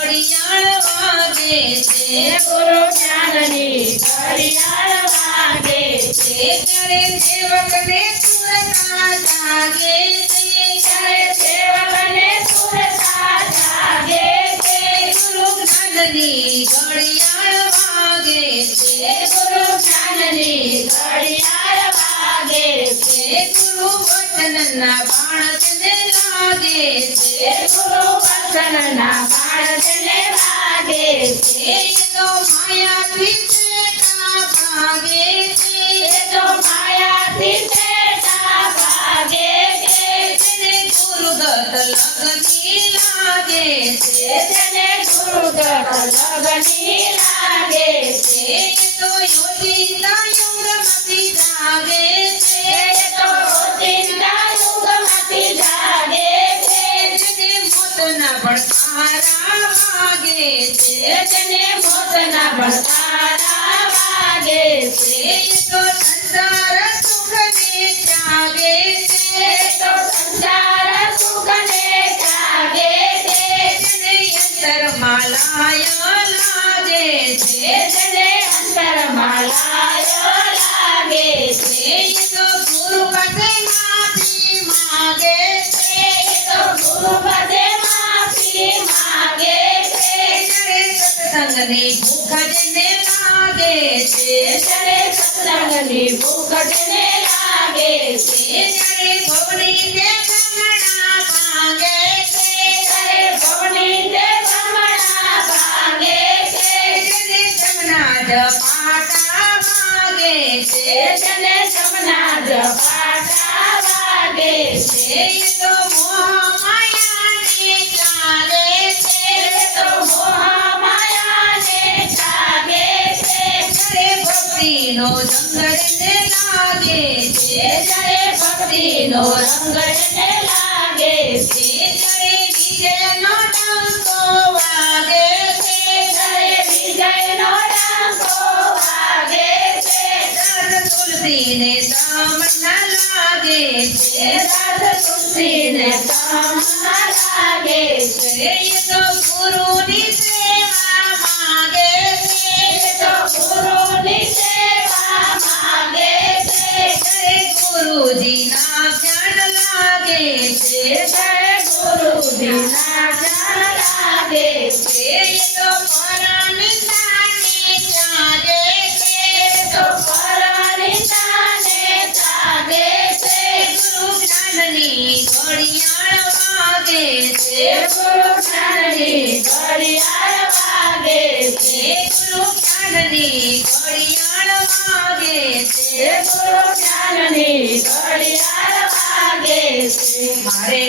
ઘડિયાળ વાગે છે ગુરુ જ્ઞાનની ઘડિયાળ વાગે છે ત્યારે સેવકને સુરતા જાગે છે ત્યારે સેવકને સુરતા જાગે છે ગુરુ જ્ઞાનની ઘડિયાળ વાગે છે ગુરુ જ્ઞાનની ઘડિયાળ વાગે છે ગુરુ વચનના બાણ તેને લાગે છે ગુરુ વચનના બાણ તેને વાગે છે એ તો માયાથી છેટા ભાગે છે એ તો માયાથી છેટા ભાગે છે તેને ગુરુદત્ત લગની લાગે છે તેને ગુરુદત્ત લગની લાગે છે એ તો યોગીના યુગમાંથી જાગે છે એ તો ચિંતા યુગમાંથી જાગે છે તેને મોતના પડકારા વાગે છે તેને મોતના ભડકારા વાગે છે એ તો સંસાર સુખને ત્યાગે છે એ તો સંસાર સુખને ત્યાગે છે તેને અંતરમાલાય લાગે છે તેને અંતરમાલાયો લાગે છે એ તો ગુરુ પાસે માફી માગે છે એ તો ગુરુ પદે માફી માગે છે ત્યારે સત્સંગની ભૂખ જેને લાગે છે ત્યારે સત્સંગની ભૂખ તેને લાગે છે ત્યારે ભવની તે ભ્રમણા ભાંગે છે ત્યારે ભવની તે ભ્રમણા ભાંગે છે તેને જમના જ પાટા વાગે છે તેને જમના જ પાટા વાગે છે એ તો મોહ માયાને ચાલે છે એ તો મોહ માયાને જાગે છે ત્યારે ભક્તિનો જંગલ ને લાગે છે જ્યારે ભક્તિનો રંગ તેને લાગે છે ત્યારે વિજયનો ડંકો વાગે છે ત્યારે વિજયનો ડંકો વાગે છે તુલસીને તમન્ના લાગે છે રાધ તુલસીને તમન્ના લાગે છે એ તો ગુરુની સેવા માગે છે એ તો ગુરુની સેવા માગે છે ત્યારે ગુરુજીના જ્ઞાન લાગે છે ત્યારે ગુરુજીના જ્ઞાન લાગે છે એ તો પરનિંદાને ત્યાગે છે એ તો પરનિંદાને ત્યાગે છે ગુરુ જ્ઞાનની ઘડિયાળ વાગે છે ગુરુ જ્ઞાનની ઘડિયાળ વાગે છે ગુરુ જ્ઞાનની ઘડિયાળ વાગે છે ગુરુ જ્ઞાનની ઘડિયાળ વાગે છે મારે